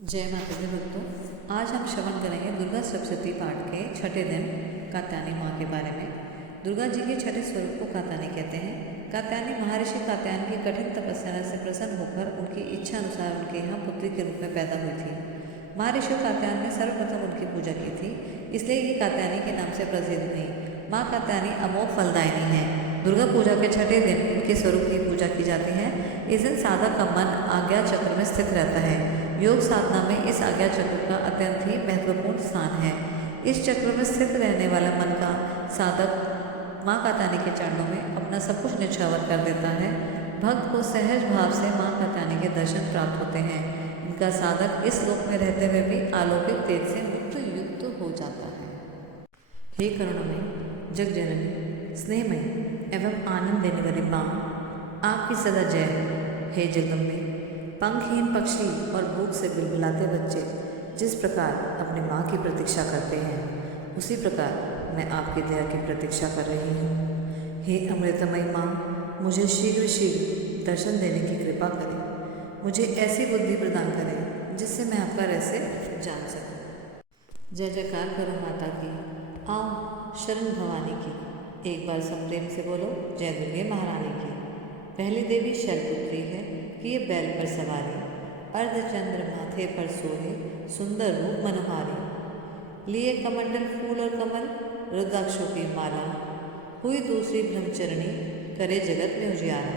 जय माता दी भक्तों। आज हम श्रवण करेंगे दुर्गा सप्तशती पाठ के छठे दिन कात्यायनी माँ के बारे में। दुर्गा जी के छठे स्वरूप को कात्यायनी कहते हैं। कात्यायनी महर्षि कात्यायन की कठिन तपस्या से प्रसन्न होकर उनकी इच्छा अनुसार उनके यहाँ पुत्री के रूप में पैदा हुई थी। महर्षि कात्यायन ने सर्वप्रथम उनकी पूजा की थी, इसलिए ये कात्यायनी के नाम से प्रसिद्ध हुई। माँ कात्यायनी अमोघ फलदायिनी है। दुर्गा पूजा के छठे दिन उनके स्वरूप की पूजा की जाती है। इस दिन साधक का मन आज्ञा चक्र में स्थित रहता है। योग साधना में इस आज्ञा चक्र का अत्यंत ही महत्वपूर्ण स्थान है। इस चक्र में स्थित रहने वाला मन का साधक माँ कात्यायनी के चरणों में अपना सब कुछ न्यौछावर कर देता है। भक्त को सहज भाव से माँ कात्यायनी के दर्शन प्राप्त होते हैं। इनका साधक इस लोक में रहते हुए भी अलौकिक तेज से मुक्त हो जाता है। हे करुणामयी, जग जननी, स्नेहमयी एवं आनंद देने वाली माँ, आपकी सदा जय। हे जगदम्बे, पंखहीन पक्षी और भूख से बिलबिलाते बच्चे जिस प्रकार अपनी माँ की प्रतीक्षा करते हैं, उसी प्रकार मैं आपकी दया की प्रतीक्षा कर रही हूँ। हे अमृतमयी माँ, मुझे शीघ्र शीघ्र दर्शन देने की कृपा करें। मुझे ऐसी बुद्धि प्रदान करें जिससे मैं आपका रहस्य जान सकूं। जय जयकार करो माता की, आओ शरण भवानी की। एक बार सब प्रेम से बोलो, जय दुर्गे महारानी की। पहली देवी शैलपुत्री है कि ये बैल पर सवारी, अर्धचंद्र माथे पर सोहे, सुंदर रूप मनोहारी। लिए कमंडल फूल और कमल, रुद्राक्षों की माला, हुई दूसरी ब्रह्मचरणी, करे जगत में उजियारा।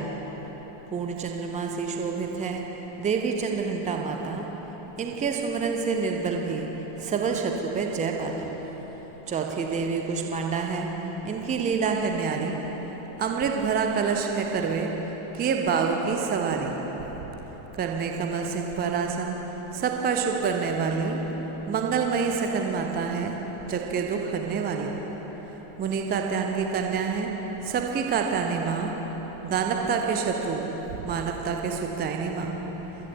पूर्ण चंद्रमा से शोभित है देवी चंद्रघंटा माता, इनके सुमरन से निर्बल भी सबल शत्रु पे जय पाता। चौथी देवी कुष्मांडा है, इनकी लीला है न्यारी, अमृत भरा कलश है करवे, किए बाघ की सवारी। करने कमल सिंह पर आसन, सबका शुभ करने वाली, मंगलमयी सकन माता है, जग के दुख हरने वाली। मुनि कात्यायन की कन्या है, सबकी कात्यायनी माँ, दानवता के शत्रु मानवता के सुखदायिनी माँ।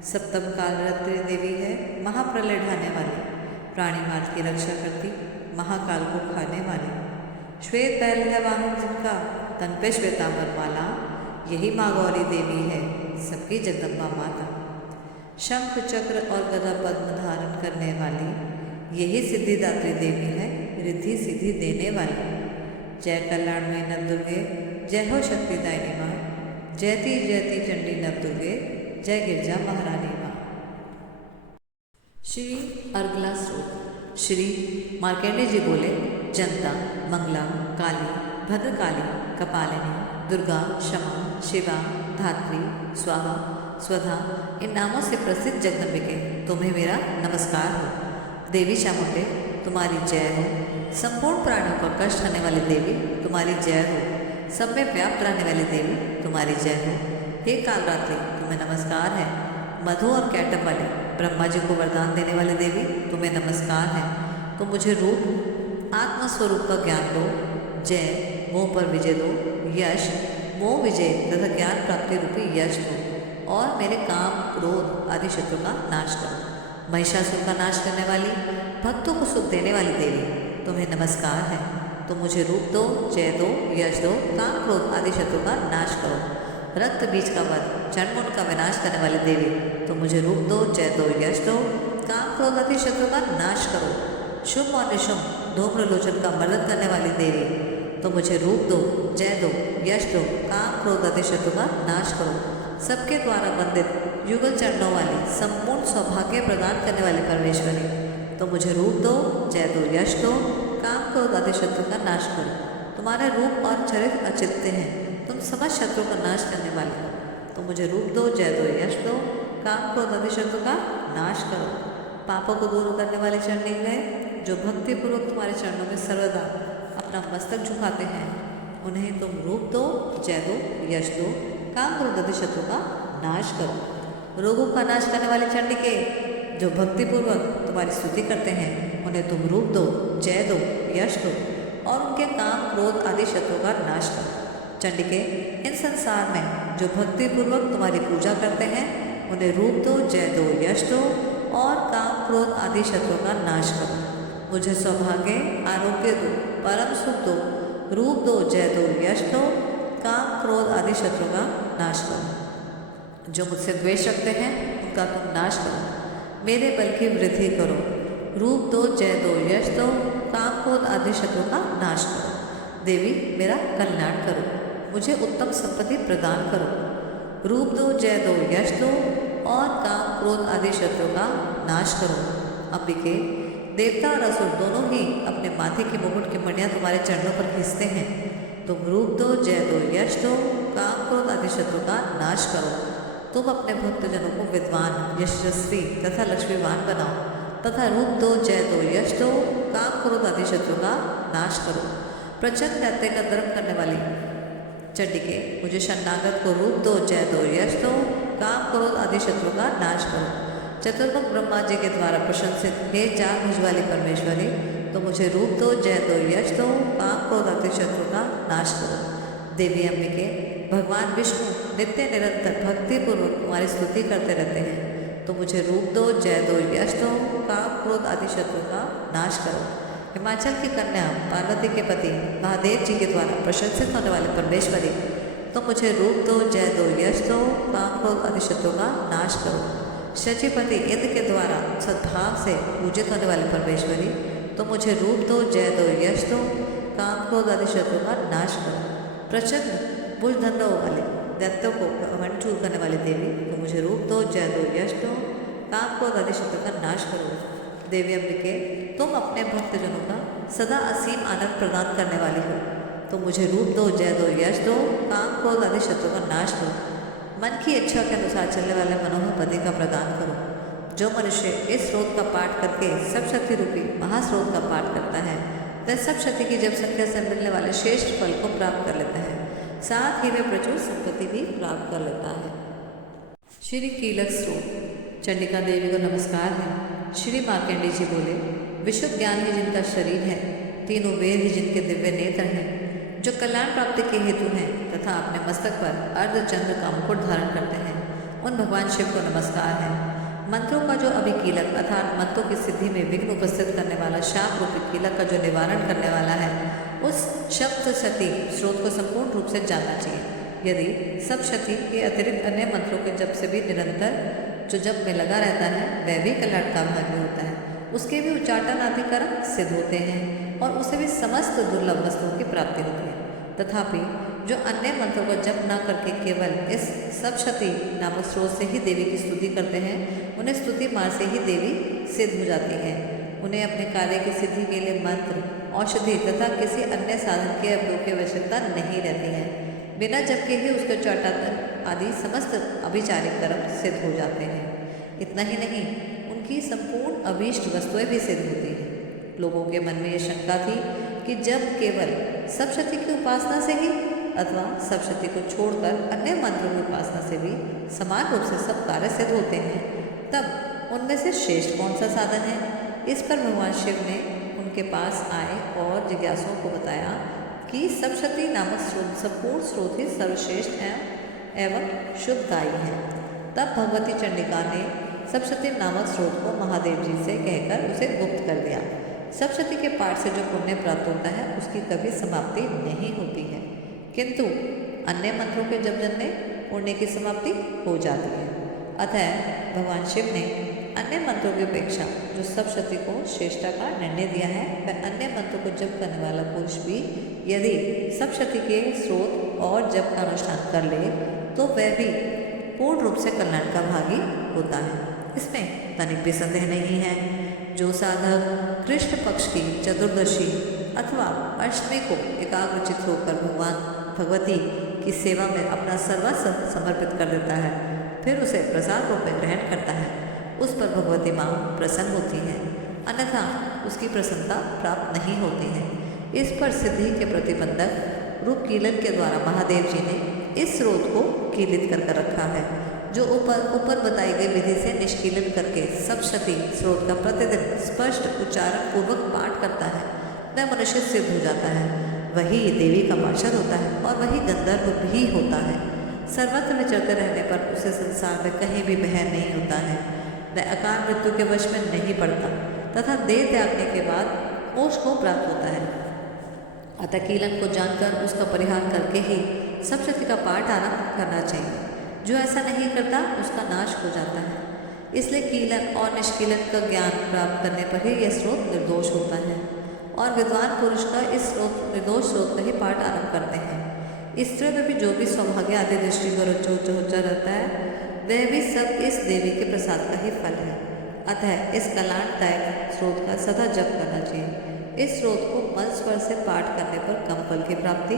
सप्तम कालरात्रि देवी है, महाप्रलय ढाने वाली, प्राणी मात्र की रक्षा करती, महाकाल को खाने वाली। श्वेत बैल है वाहन जिनका, तन पे श्वेतांबर माला, यही माँ गौरी देवी है, सबकी जगदम्बा माता। शंख चक्र और गदा पद्म धारण करने वाली, यही सिद्धिदात्री देवी है, रिद्धि सिद्धि देने वाली। जय कल्याणमयी नव दुर्गे, जय हो शक्तिदायिनी माँ, जयति जयति चंडी नव दुर्गे, जय गिरजा महारानी माँ। श्री अर्गला स्रोत। श्री मार्कंडेय जी बोले, जनता, मंगला, काली, भद्रकाली, कपालिनी, दुर्गा, क्षमा, शिवा, धात्री, स्वाहा, स्वधा इन नामों से प्रसिद्ध जगदम्बिके, तुम्हें मेरा नमस्कार हो। देवी चामुंडे, तुम्हारी जय हो। संपूर्ण प्राणियों का कष्ट होने वाली देवी, तुम्हारी जय हो। सब में व्याप्त रहने वाली देवी, तुम्हारी जय हो। हे कालरात्रि, तुम्हें नमस्कार है। मधु और कैटब वाले ब्रह्मा जी को वरदान देने वाली देवी, तुम्हें नमस्कार है। तो मुझे रूप आत्मस्वरूप का ज्ञान दो। जय, मोह पर विजय दो। यश, मोह विजय तथा ज्ञान प्राप्ति रूपी यश दो। और मेरे काम, क्रोध आदि शत्रु का नाश करो। महिषासुर का नाश करने वाली, भक्तों को सुख देने वाली देवी, तुम्हें नमस्कार है। तो मुझे रूप दो, जय दो, यश दो, काम, क्रोध आदि शत्रु का नाश करो। रक्त बीज का वध, जन्म का विनाश करने वाली देवी, तो मुझे रूप दो, जय दो, यश दो, काम, क्रोध आदि शत्रु का नाश करो। शुभ और निशुभ, धूम्रलोचन का मर्दन करने वाली देवी, तो मुझे रूप दो, जय दो, यश दो, काम, क्रोध आदि शत्रु का नाश करो। सबके द्वारा वंदित युगल चरणों वाली, संपूर्ण सौभाग्य प्रदान करने वाली परमेश्वरी, तो मुझे रूप दो, जय दो, यश दो, काम, क्रोध आदि शत्रु का नाश करो। तुम्हारे रूप और चरित्र अचित्य हैं, तुम समस्त शत्रु का नाश करने वाले हो। तो मुझे रूप दो, जय दो, यश दो, काम, क्रोध आदि शत्रु का नाश करो। पापों को दूर करने वाले चरणी गए, जो भक्तिपूर्वक तुम्हारे चरणों में सर्वदा अपना मस्तक झुकाते हैं, उन्हें तुम रूप दो, जय दो, यश दो, काम, क्रोध आदि शत्रु का नाश करो। रोगों का नाश करने वाले चंडिके, जो भक्तिपूर्वक तुम्हारी स्तुति करते हैं, उन्हें तुम रूप दो, जय दो, यश दो, और उनके काम, क्रोध आदि शत्रु का नाश करो। चंडिके, इन संसार में जो भक्तिपूर्वक तुम्हारी पूजा करते हैं, उन्हें रूप दो, जय दो, यश दो, और काम, क्रोध आदि शत्रु का नाश करो। मुझे सौभाग्य, आरोग्य दो, परम सुख दो, रूप दो, जय दो, यश दो, काम, क्रोध आदि शत्रु का नाश करो। जो मुझसे द्वेष रखते हैं, उनका तुम नाश करो। मेरे बल की वृद्धि करो। रूप दो, जय दो, यश दो, काम क्रोध आदि शत्रु का नाश करो। देवी मेरा कल्याण करो, मुझे उत्तम संपत्ति प्रदान करो। रूप दो, जय दो, यश दो और काम क्रोध आदि शत्रु का नाश करो। अंबिके, देवता और असुर दोनों ही अपने माथे की मुकुट की मणियां तुम्हारे चरणों पर खींचते हैं। तुम रूप दो, जय दो, यश दो, काम क्रोध आदि शत्रु का नाश करो। तुम अपने भक्तजनों को विद्वान, यशस्वी तथा लक्ष्मीवान बनाओ तथा रूप दो, जय दो, यश दो, काम क्रोध आदि शत्रु का नाश करो। प्रचंड दैत्य का धर्म करने वाली चंडिके, मुझे शरणागत को रूप दो, जय दो, यश दो, काम क्रोध आदि शत्रु का नाश करो। चतुर्मुख ब्रह्मा जी के द्वारा प्रशंसित हे चार भुज वाली परमेश्वरी, तो मुझे रूप दो, जय दो, यश दो, काम क्रोध आदि शत्रु का नाश करो। देवी अंबिके, भगवान विष्णु नित्य निरंतर भक्तिपूर्वक तुम्हारी स्तुति करते रहते हैं, तो मुझे रूप दो, जय दो, यश दो, काम क्रोध आदि शत्रु का नाश करो। हिमाचल की कन्या पार्वती के पति महादेव जी के द्वारा प्रशंसित होने वाले परमेश्वरी, तो मुझे रूप दो, जय दो, यश दो, काम क्रोध आदि शत्रु का नाश करो। शचीपति इंद्र के द्वारा सद्भाव से पूजित होने वाले परमेश्वरी, तो मुझे रूप दो, जय दो, यश दो, काम क्रोध आदि शत्रु का नाश करो। प्रचंड भुजदंडों वाले दैत्यों को घमंड करने वाली देवी, तो मुझे रूप दो, जय दो, यश दो, काम क्रोध आदि शत्रु का नाश करो। देवी अंबिके, तुम अपने भक्तजनों का सदा असीम आनंद प्रदान करने वाली हो, तो मुझे रूप दो, जय दो, यश दो, काम क्रोध आदि शत्रु का नाश करो। मन की इच्छा के अनुसार चलने वाले मनोहर पति का प्रदान करो। जो मनुष्य इस स्रोत का पाठ करके सब शक्ति रूपी महास्रोत का पाठ करता है, वह सब शक्ति की जब संख्या से मिलने वाले श्रेष्ठ फल को प्राप्त कर लेता है, साथ ही वह प्रचुर संपत्ति भी प्राप्त कर लेता है। श्री कीलक स्रोत। चंडिका देवी को नमस्कार है। श्री मार्कंडेय जी बोले, विशुद्ध ज्ञान ही जिनका शरीर है, तीनों वेद ही जिनके दिव्य नेत्र हैं, जो कल्याण प्राप्ति के हेतु हैं तथा अपने मस्तक पर अर्धचंद्र का मुकुट धारण करते हैं, उन भगवान शिव को नमस्कार है। मंत्रों का जो अभिकीलक अर्थात मंत्रों की सिद्धि में विघ्न उपस्थित करने वाला शाप रूपी कीलक का जो निवारण करने वाला है, उस सप्तशती स्रोत को संपूर्ण रूप से जानना चाहिए। यदि सप्तशती के अतिरिक्त अन्य मंत्रों के जप से भी निरंतर जो जप में लगा रहता है, वह भी कल्याण का भागी होता है। उसके भी उच्चाटन आदि कर्म सिद्ध होते हैं और उसे भी समस्त दुर्लभ वस्तुओं की प्राप्ति होती है। तथापि जो अन्य मंत्रों का जप न करके केवल इस सप्तशती नामक स्रोत से ही देवी की स्तुति करते हैं, उन्हें स्तुति मार्ग से ही देवी सिद्ध हो जाती है। उन्हें अपने कार्य की सिद्धि के लिए मंत्र, औषधि तथा किसी अन्य साधन के उपयोग की आवश्यकता नहीं रहती है। बिना जप के ही उसके उच्चाटन आदि समस्त अभिचारिक कर्म सिद्ध हो जाते हैं। इतना ही नहीं, उनकी संपूर्ण अभीष्ट वस्तुएं भी सिद्ध होती हैं। लोगों के मन में यह शंका थी कि जब केवल सप्तशती की उपासना से ही अथवा सप्तशती को छोड़कर अन्य मंत्रों की उपासना से भी समान रूप से सब कार्य सिद्ध होते हैं, तब उनमें से श्रेष्ठ कौन सा साधन है? इस पर भगवान शिव ने उनके पास आए और जिज्ञासुओं को बताया कि सप्तशती नामक संपूर्ण स्रोत ही सर्वश्रेष्ठ एवं शुभदायी है। तब भगवती चंडिका ने सप्तशती नामक स्रोत को महादेव जी से कहकर उसे गुप्त कर दिया। सप्तशती के पाठ से जो पुण्य प्राप्त होता है, उसकी कभी समाप्ति नहीं होती है, किंतु अन्य मंत्रों के जप जन्य पुण्य की समाप्ति हो जाती है। अतः भगवान शिव ने अन्य मंत्रों की अपेक्षा जो सप्तशती को श्रेष्ठता का निर्णय दिया है, वह अन्य मंत्रों को जप करने वाला पुरुष भी यदि सप्तशती के स्रोत और जप का अनुष्ठान कर ले, तो वह भी पूर्ण रूप से कल्याण का भागी होता है। इसमें तनिक भी संदेह नहीं है। जो साधक कृष्ण पक्ष की चतुर्दशी अथवा अष्टमी को एकाग्रचित होकर भगवान भगवती की सेवा में अपना सर्वस्व समर्पित कर देता है, फिर उसे प्रसाद रूप में ग्रहण करता है, उस पर भगवती माँ प्रसन्न होती है, अन्यथा उसकी प्रसन्नता प्राप्त नहीं होती है। इस पर सिद्धि के प्रतिबंधक रूप कीलन के द्वारा महादेव जी ने इस स्रोत को कीलित कर रखा है। जो ऊपर बताई गई विधि से निष्कीलन करके सप्तशती स्रोत का प्रतिदिन स्पष्ट उच्चारण पूर्वक पाठ करता है, वह मनुष्य सिद्ध हो जाता है, वही देवी का पार्षद होता है और वही गंधर्व भी होता है। सर्वत्र विचरते रहने पर उसे संसार में कहीं भी भय नहीं होता है, वह अकाल मृत्यु के वश में नहीं पड़ता तथा देह त्यागने के बाद मोक्ष को प्राप्त होता है। अतः कीलन को जानकर उसका परिहार करके ही सप्तशती का पाठ आरंभ करना चाहिए। जो ऐसा नहीं करता उसका नाश हो जाता है। इसलिए कीलन और निष्कीलन का ज्ञान प्राप्त करने पर ही यह स्रोत निर्दोष होता है और विद्वान पुरुष का इस स्रोत निर्दोष स्रोत का ही पाठ आरंभ करते हैं। स्त्रियों में भी जो भी सौभाग्य आदि दृष्टि को रुचा रहता है वह भी सब इस देवी के प्रसाद का ही फल है। अतः इस कल्याणदायक स्रोत का सदा जप करना चाहिए। इस स्रोत को मल स्वर से पाठ करने पर कम फल की प्राप्ति,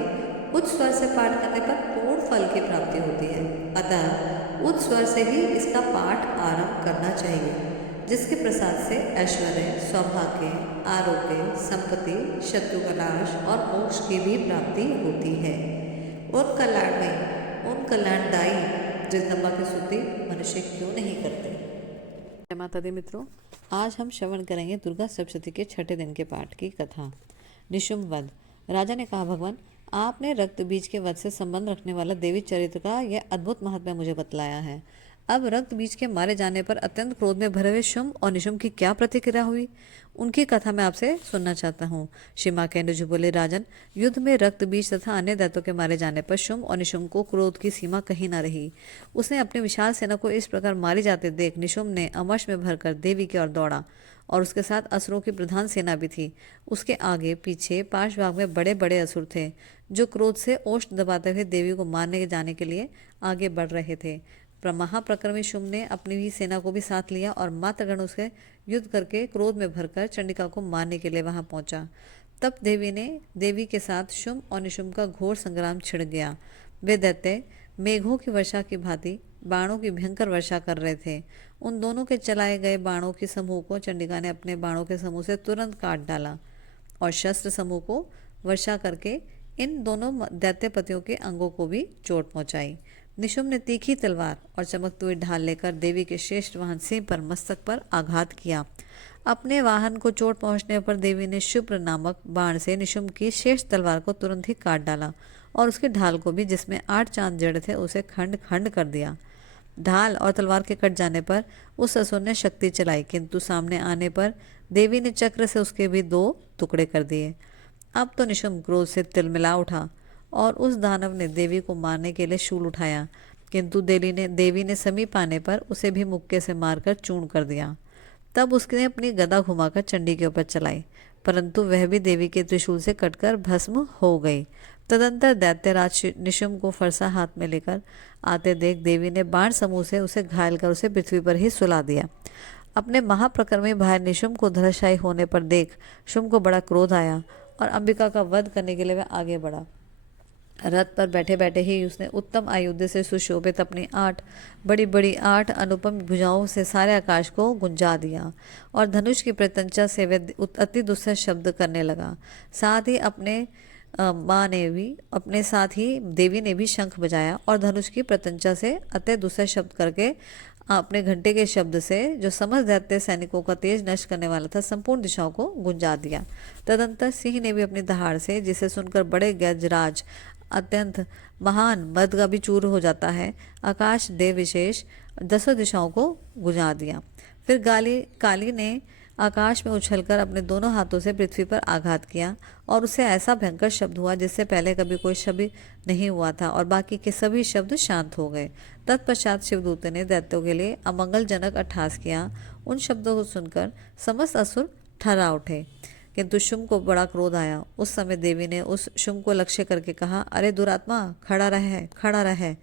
उच्च स्वर से पाठ करने पर पूर्ण फल की प्राप्ति होती है। अतः उच्च स्वर से ही इसका पाठ आरंभ करना चाहिए, जिसके प्रसाद से ऐश्वर्य, सौभाग्य, आरोग्य, संपत्ति, शत्रु का नाश और मोक्ष की भी प्राप्ति होती है। उन कल्याणदायी जगदम्बा की स्तुति मनुष्य क्यों नहीं करते। जय माता दी मित्रों, आज हम श्रवण करेंगे दुर्गा सप्तशती के छठे दिन के पाठ की कथा। निशुम्भ वध। राजा ने कहा, भगवान आपने रक्त बीज के वध से संबंध रखने वाला देवी चरित्र का यह अद्भुत महत्व मुझे बतलाया है। अब रक्त बीज के मारे जाने पर अत्यंत क्रोध में भरे हुए शुम्भ और निशुम्भ की क्या प्रतिक्रिया हुई, उनकी कथा मैं आपसे सुनना चाहता हूँ। श्री मार्कंडेय बोले, राजन, युद्ध में रक्त बीज तथा अन्य दैत्यों के मारे जाने पर शुम्भ और निशुम्भ को क्रोध की सीमा कहीं न रही। उसने अपनी विशाल सेना को इस प्रकार मारी जाते देख निशुम्भ ने अमर्ष में भरकर देवी की ओर दौड़ा और उसके साथ असुरों की प्रधान सेना भी थी। उसके आगे पीछे पार्श्वभाग में बड़े बड़े असुर थे, जो क्रोध से ओष्ठ दबाते हुए देवी को मारने जाने के लिए आगे बढ़ रहे थे। महाप्रक्रमी शुम्भ ने अपनी ही सेना को भी साथ लिया और मातृगण उसके युद्ध करके क्रोध में भरकर चंडिका को मारने के लिए वहां पहुंचा। तब देवी के साथ शुम्भ और निशुम्भ का घोर संग्राम छिड़ गया। वे दैत्य मेघों की वर्षा की भांति बाणों की भयंकर वर्षा कर रहे थे। उन दोनों के चलाए गए बाणों के समूह को चंडिका ने अपने बाणों के समूह से तुरंत काट डाला और शस्त्र समूह को वर्षा करके इन दोनों दैत्यपतियों के अंगों को भी चोट पहुंचाई। निशुम्भ ने तीखी तलवार और चमकती हुई ढाल लेकर देवी के श्रेष्ठ वाहन सिंह पर मस्तक पर आघात किया। अपने वाहन को चोट पहुंचने पर देवी ने शुभ्र नामक बाण से निशुम्भ की शेष तलवार को तुरंत ही काट डाला और उसकी ढाल को भी, जिसमें 8 चांद जड़े थे, उसे खंड खंड कर दिया। ढाल और तलवार के कट जाने पर उस असुर ने शक्ति चलाई, किंतु सामने आने पर देवी ने चक्र से उसके भी 2 टुकड़े कर दिए। अब तो निशुम्भ क्रोध से तिलमिला उठा और उस दानव ने देवी को मारने के लिए शूल उठाया, किंतु देवी ने समीप आने पर उसे भी मुक्के से मारकर चूर्ण कर दिया। तब उसने अपनी गदा घुमाकर चंडी के ऊपर चलाई, परंतु वह भी देवी के त्रिशूल से कटकर भस्म हो गई। तदंतर दैत्यराज निशुम्भ को फरसा हाथ में लेकर आते देख देवी ने बाण समूह से उसे घायल कर उसे पृथ्वी पर ही सुला दिया। अपने महाप्रक्रमी भाई निशुम्भ को धराशायी होने पर देख शुम्भ को बड़ा क्रोध आया और अंबिका का वध करने के लिए वह आगे बढ़ा। रथ पर बैठे बैठे ही उसने उत्तम आयुध से सुशोभित अपनी 8 अनुपम भुजाओं से सारे आकाश को गुंजा दिया और धनुष की प्रत्यंचा से वह अति दुस्सह शब्द करने लगा। साथ ही अपने साथ ही देवी ने भी शंख बजाया और धनुष की प्रत्यंचा से अति दुस्सह शब्द करके अपने घंटे के शब्द से, जो समस्त दैत्य सैनिकों का तेज नष्ट करने वाला था, संपूर्ण दिशाओं को गुंजा दिया। तदंतर सिंह ने भी अपनी दहाड़ से, जिसे सुनकर बड़े गजराज अत्यंत महान मद का भी चूर हो जाता है, आकाश देव विशेष 10 दिशाओं को गुंजा दिया। फिर काली ने आकाश में उछलकर अपने दोनों हाथों से पृथ्वी पर आघात किया और उसे ऐसा भयंकर शब्द हुआ जिससे पहले कभी कोई शब्द नहीं हुआ था और बाकी के सभी शब्द शांत हो गए। तत्पश्चात शिवदूत ने दैत्यों के लिए अमंगलजनक अट्टहास किया। उन शब्दों को सुनकर समस्त असुर ठर्रा उठे, किंतु शुम्भ को बड़ा क्रोध आया। उस समय देवी ने उस शुम्भ को लक्ष्य करके कहा, अरे दुरात्मा, खड़ा रहे।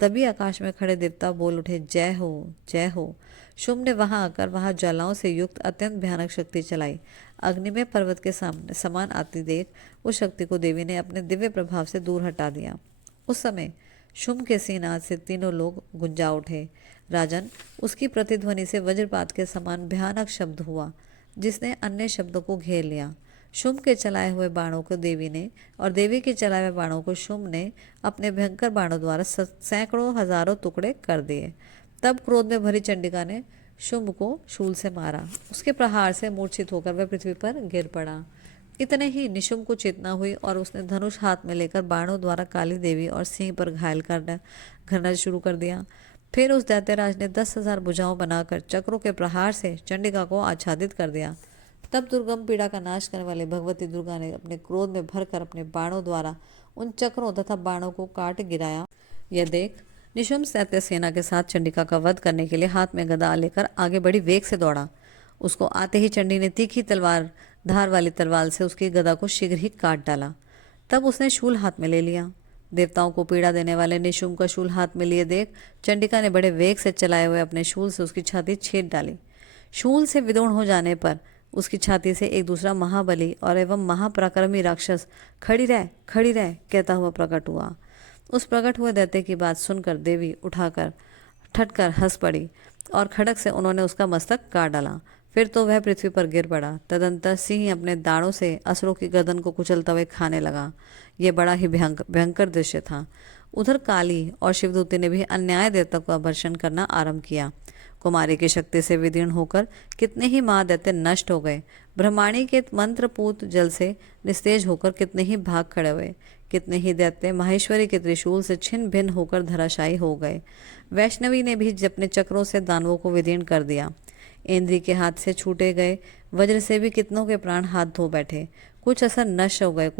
तभी आकाश में खड़े देवता बोल उठे, जय हो, जय हो। शुम्भ ने वहां आकर वहां ज्वालाओं से युक्त अत्यंत भयानक शक्ति चलाई। अग्निमय पर्वत के समान आती देख उस शक्ति को देवी ने अपने दिव्य प्रभाव से दूर हटा दिया। उस समय शुम्भ के सीनाथ से तीनों लोग गुंजा उठे। राजन, उसकी प्रतिध्वनि से वज्रपात के समान भयानक शब्द हुआ, जिसने अन्य शब्दों को घेर लिया। शुम्भ के चलाए हुए बाणों को देवी ने और देवी के चलाए हुए बाणों को शुम्भ ने अपने भयंकर बाणों द्वारा सैकड़ों हजारों टुकड़े कर दिए। तब क्रोध में भरी चंडिका ने शुम्भ को शूल से मारा। उसके प्रहार से मूर्छित होकर वह पृथ्वी पर गिर पड़ा। इतने ही निशुम्भ को चेतना हुई और उसने धनुष हाथ में लेकर बाणों द्वारा काली देवी और सिंह पर घायल करना शुरू कर दिया। फिर उस दैत्यराज ने 10,000 भुजाओं बनाकर चक्रों के प्रहार से चंडिका को आच्छादित कर दिया। तब दुर्गम पीड़ा का नाश करने वाली भगवती दुर्गा ने अपने क्रोध में भरकर अपने बाणों द्वारा उन चक्रों तथा बाणों को काट गिराया। यह देख निशुम्भ दैत्य सेना के साथ चंडिका का वध करने के लिए हाथ में गदा लेकर आगे बड़ी वेग से दौड़ा। उसको आते ही चंडी ने तीखी तलवार धार वाली तलवार से उसकी गदा को शीघ्र ही काट डाला। तब उसने शूल हाथ में ले लिया। देवताओं को पीड़ा देने वाले निशुम्भ का शूल हाथ में लिए देख चंडिका ने बड़े वेग से चलाए हुए अपने शूल से उसकी छाती छेद डाली। शूल से विदूर्ण हो जाने पर उसकी छाती से एक दूसरा महाबली और एवं महापराक्रमी राक्षस खड़ी रह कहता हुआ प्रकट हुआ। उस प्रकट हुए दैत्य की बात सुनकर देवी उठाकर ठटकर हंस पड़ी और खड़क से उन्होंने उसका मस्तक काट डाला। फिर तो वह पृथ्वी पर गिर पड़ा। तदंतर सिंह अपने दाड़ों से असुरों की गर्दन को कुचलता हुए खाने लगा। यह बड़ा ही भयंकर दृश्य था। उधर काली और शिवदूती ने भी अन्याय देवता को अभर्षण करना आरंभ किया। कुमारी की शक्ति से विदीर्ण होकर कितने ही महादैत्य नष्ट हो गए। ब्रह्माणी के मंत्रपूत जल से निस्तेज होकर कितने ही भाग खड़े हुए। कितने ही दैत्य माहेश्वरी के त्रिशूल से छिन्न भिन्न होकर धराशायी हो गए। वैष्णवी ने भी अपने चक्रों से दानवों को विदीर्ण कर दिया। इंद्री के हाथ से छूटे गए वज्र से भी कितनों के प्राण हाथ धो बैठे। कुछ असर नष्ट हो गए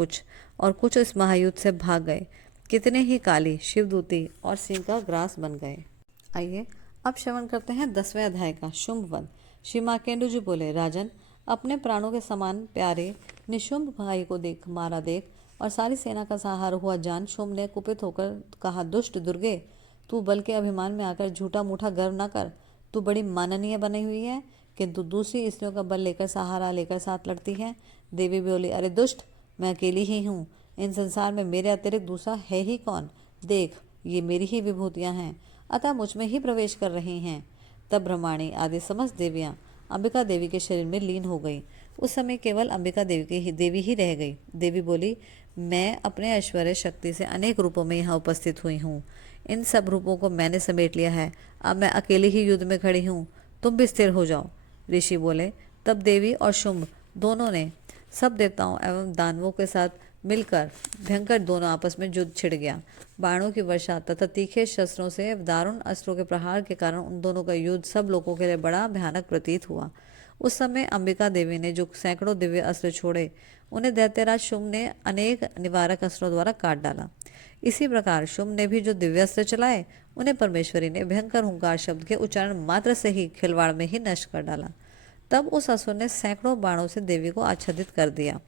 और कुछ इस महायुद्ध से भाग गए। कितने ही काली शिवदूती और सिंह का ग्रास बन गए। आइए अब श्रवण करते हैं 10वें अध्याय का शुंभ वध। श्री मार्केंडु जी बोले, राजन, अपने प्राणों के समान प्यारे निशुंभ भाई को मारा देख और सारी सेना का सहारा हुआ जान शुंभ ने कुपित होकर कहा, दुष्ट दुर्गे, तू बल के अभिमान में आकर झूठा मूठा गर्व न कर। तू बड़ी माननीय बनी हुई है, किंतु दूसरी स्त्रियों का बल लेकर सहारा लेकर साथ लड़ती है। देवी बोली, अरे दुष्ट, मैं अकेली ही हूँ। इन संसार में मेरे अतिरिक्त दूसरा है ही कौन। देख, ये मेरी ही विभूतियाँ हैं, अतः मुझ में ही प्रवेश कर रही हैं। तब ब्रह्माणी आदि समस्त देवियाँ अंबिका देवी के शरीर में लीन हो गई। उस समय केवल अंबिका देवी ही रह गई। देवी बोली, मैं अपने ऐश्वर्य शक्ति से अनेक रूपों में यहाँ उपस्थित हुई हूँ। इन सब रूपों को मैंने समेट लिया है। अब मैं अकेली ही युद्ध में खड़ी हूँ। तुम भी स्थिर हो जाओ। ऋषि बोले। तब देवी और शुंभ दोनों ने सब देवताओं एवं दानवों के साथ मिलकर भयंकर दोनों आपस में युद्ध छिड़ गया। बाणों की वर्षा तथा तीखे शस्त्रों से दारुण अस्त्रों के प्रहार के कारण उन दोनों का युद्ध सब लोगों के लिए बड़ा भयानक प्रतीत हुआ। उस समय अंबिका देवी ने जो सैकड़ों दिव्य अस्त्र छोड़े, उन्हें दैत्यराज शुंभ ने अनेक निवारक अस्त्रों द्वारा काट डाला। इसी प्रकार शुंभ ने भी जो दिव्य अस्त्र चलाए, उन्हें परमेश्वरी ने भयंकर हुंकार शब्द के उच्चारण मात्र से ही खिलवाड़ में ही नष्ट कर डाला। तब उस असुर ने सैकड़ों बाणों से देवी को आच्छादित कर दिया।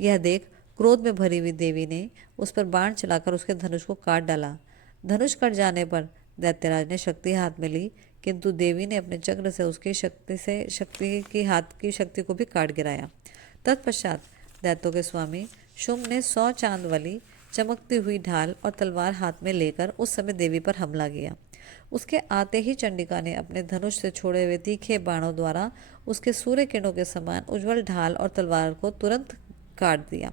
यह देख क्रोध में भरी हुई देवी ने उस पर बाण चलाकर उसके धनुष को काट डाला। धनुष कट जाने पर दैत्यराज ने शक्ति हाथ में ली, किंतु देवी ने अपने चक्र से उसकी शक्ति को भी काट गिराया। तत्पश्चात दैत्यों के स्वामी शुंभ ने 100 चांद वाली चमकती हुई ढाल और तलवार हाथ में लेकर उस समय देवी पर हमला किया। उसके आते ही चंडिका ने अपने धनुष से छोड़े हुए तीखे बाणों द्वारा उसके सूर्य किरणों के समान उज्जवल ढाल और तलवार को तुरंत काट दिया।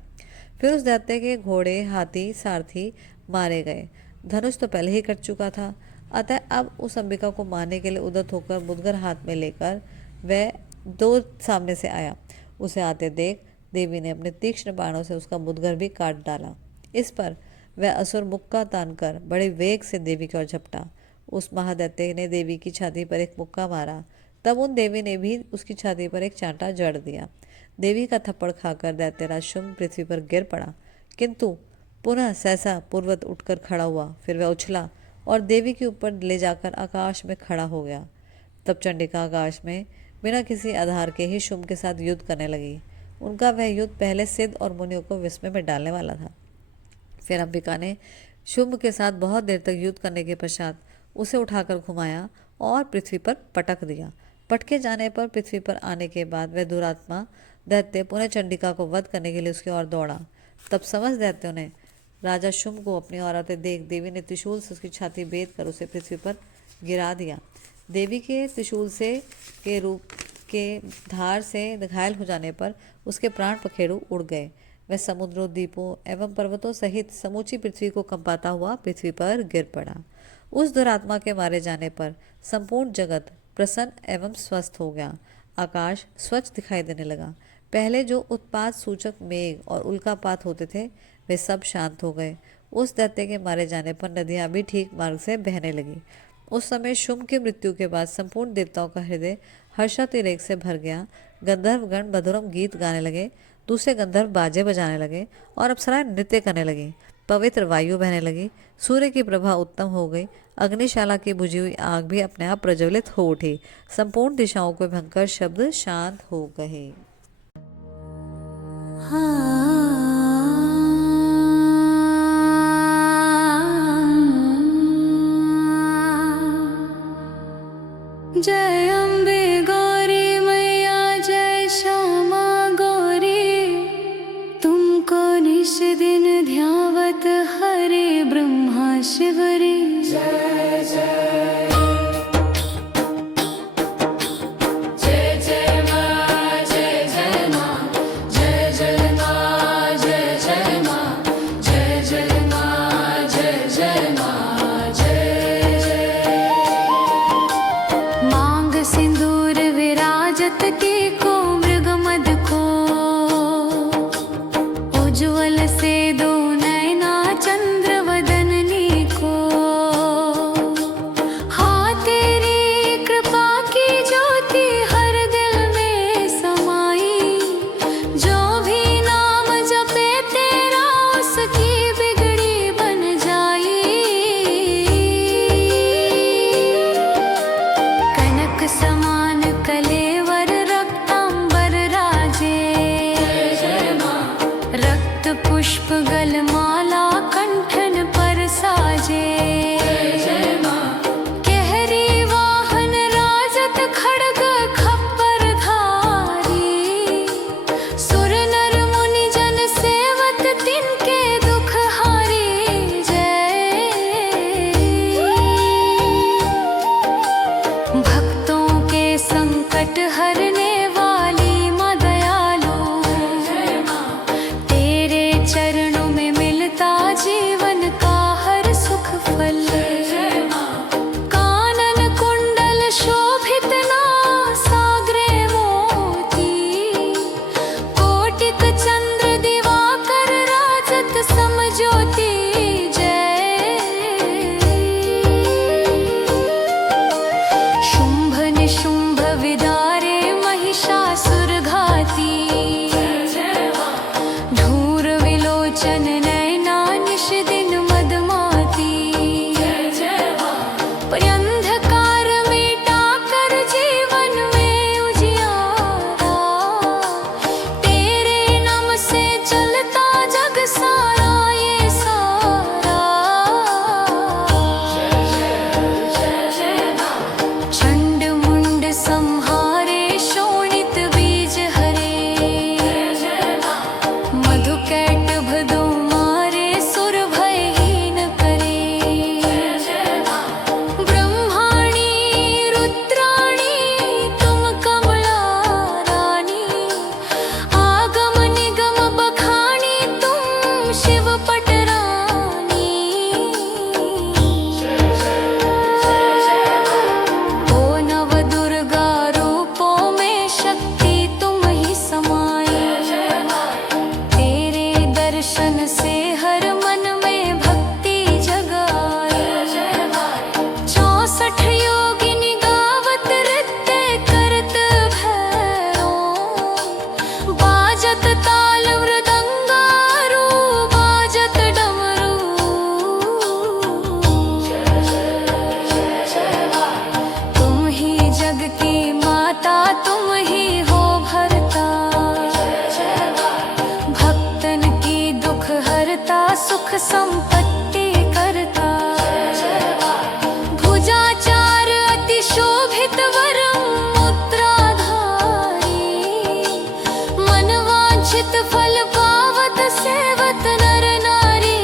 फिर उस दैत्य के घोड़े, हाथी, सारथी मारे गए। धनुष तो पहले ही कट चुका था, अतः अब उस अंबिका को मारने के लिए उद्यत होकर मुद्गर हाथ में लेकर वह दो सामने से आया। उसे आते देख देवी ने अपने तीक्ष्ण बाणों से उसका मुद्गर भी काट डाला। इस पर वह असुर मुक्का तानकर बड़े वेग से देवी की ओर झपटा। उस महादैत्य ने देवी की छाती पर एक मुक्का मारा। तब उन देवी ने भी उसकी छाती पर एक चांटा जड़ दिया। देवी का थप्पड़ खाकर दैत्यराज शुंभ पृथ्वी पर गिर पड़ा, किंतु पुनः सहसा पूर्वत उठकर खड़ा हुआ। फिर वह उछला और देवी के ऊपर ले जाकर आकाश में खड़ा हो गया। तब चंडिका आकाश में बिना किसी आधार के ही शुंभ के साथ युद्ध करने लगी। उनका वह युद्ध पहले सिद्ध और मुनियों को विस्मय में डालने वाला था। फिर अंबिका ने शुंभ के साथ बहुत देर तक युद्ध करने के पश्चात उसे उठाकर घुमाया और पृथ्वी पर पटक दिया। पटके जाने पर पृथ्वी पर आने के बाद वह दुरात्मा दैत्य पुनः चंडिका को वध करने के लिए उसकी ओर दौड़ा। तब समस्त दैत्यों ने राजा शुंभ को अपनी ओर आते देख देवी ने त्रिशूल से उसकी छाती बेध कर उसे पृथ्वी पर गिरा दिया। देवी के त्रिशूल से के रूप के धार से घायल हो जाने पर उसके प्राण पखेरु उड़ गए। वह समुद्रों, द्वीपों एवं पर्वतों सहित समूची पृथ्वी को कंपाता हुआ पृथ्वी पर गिर पड़ा। उस दुरात्मा के मारे जाने पर संपूर्ण जगत प्रसन्न एवं स्वस्थ हो गया। आकाश स्वच्छ दिखाई देने लगा। पहले जो उत्पात सूचक मेघ और उल्कापात होते थे, वे सब शांत हो गए। उस दैत्य के मारे जाने पर नदियां भी ठीक मार्ग से बहने लगी। उस समय शुंभ की मृत्यु के बाद संपूर्ण देवताओं का हृदय हर्षातिरेक से भर गया। गंधर्वगण मधुरम गीत गाने लगे, दूसरे गंधर्व बाजे बजाने लगे और अप्सराएं नृत्य करने लगी। पवित्र वायु बहने लगी, सूर्य की प्रभा उत्तम हो गई, अग्निशाला की बुझी हुई आग भी अपने आप प्रज्वलित हो उठी, संपूर्ण दिशाओं के भयंकर शब्द शांत हो गए। जय अम्बे गौरी मैया, जय श्यामा गौरी, तुमको निश दिन ध्यावत हरे ब्रह्मा शिवरी। जय जय जय जय माँ, जय जय माँ, जय जय माँ, जय जय माँ, जय जय माँ, जय जय माँ, जय जय। मांग सिंदूर विराजत की को मृग मद को, उज्ज्वल से दो नैना चंद्र वदननी को। हाँ तेरी कृपा की ज्योति हर दिल में समाई, जो भी नाम जपे तेरा उसकी बिगड़ी बन जाई। कनक समान कलेवर रक्तांबर राजे, रक्त पुष्प गलमाला कंठन पर साजे। केहरी वाहन राजत खड्ग खप्पर धारी, सुर नर मुनि जन सेवत तिनके दुख हारी। जय भक्तों के संकट हरने वाली माँ दयालु, तेरे चरणों में मिलता जीवन का हर सुख फल। कानन कुंडल शोभित ना सागरे मोती, कोटिक चंद्र दिवाकर राजत समज्योति। जय शुंभ निशुंभ विदारे महिषासुर घाती, धूर विलोचन नैना निश दिन मदमाती। अंधकार मिटा कर जीवन में उजियारा, तेरे नाम से चलता जग सारा ये सारा। चंड मुंड संहारे शोणित बीज हरे, मधुकैट भदो मारे सुर भयहीन करे। ब्रह्माणी रुद्राणी तुम कमला रानी, आगम निगम बखानी तुम शिव पटरानी। ओ नव दुर्गा रूपों में शक्ति तुम ही समाई, तेरे दर्शन से हर मन में भक्ति जगाई। 64 योगिनी गावत नृत्य करत भैरो, बाजत ताल मृदंगारू, बाजत डमरू। तुम ही जग की माता, तुम ही हो भरता, भक्तन की दुख हरता, सुख संपत्ति करता। भुजाचार अति शोभित वरम मुद्राधारी, मनवांछित फल पावत सेवत नर नारी।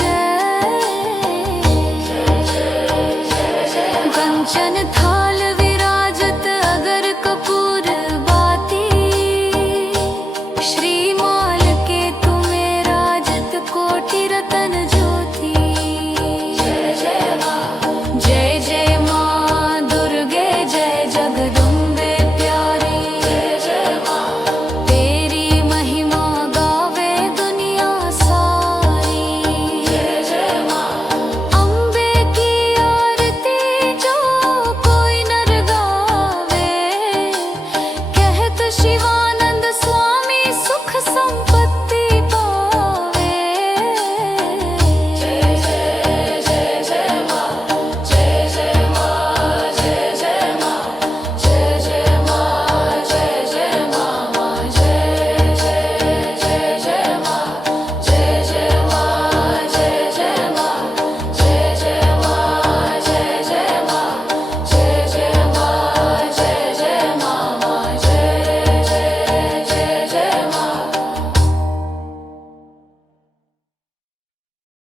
जय कंचन थाल विराजत अगर कपूर बाती, श्रीमाल के तुम्हें राजत कोटि रतन ज्योति। जय जय माँ दुर्गे, जय जगदम्बे प्यारी, तेरी महिमा गावे दुनिया सारी। अम्बे की आरती जो कोई नर गावे, कहत शिवा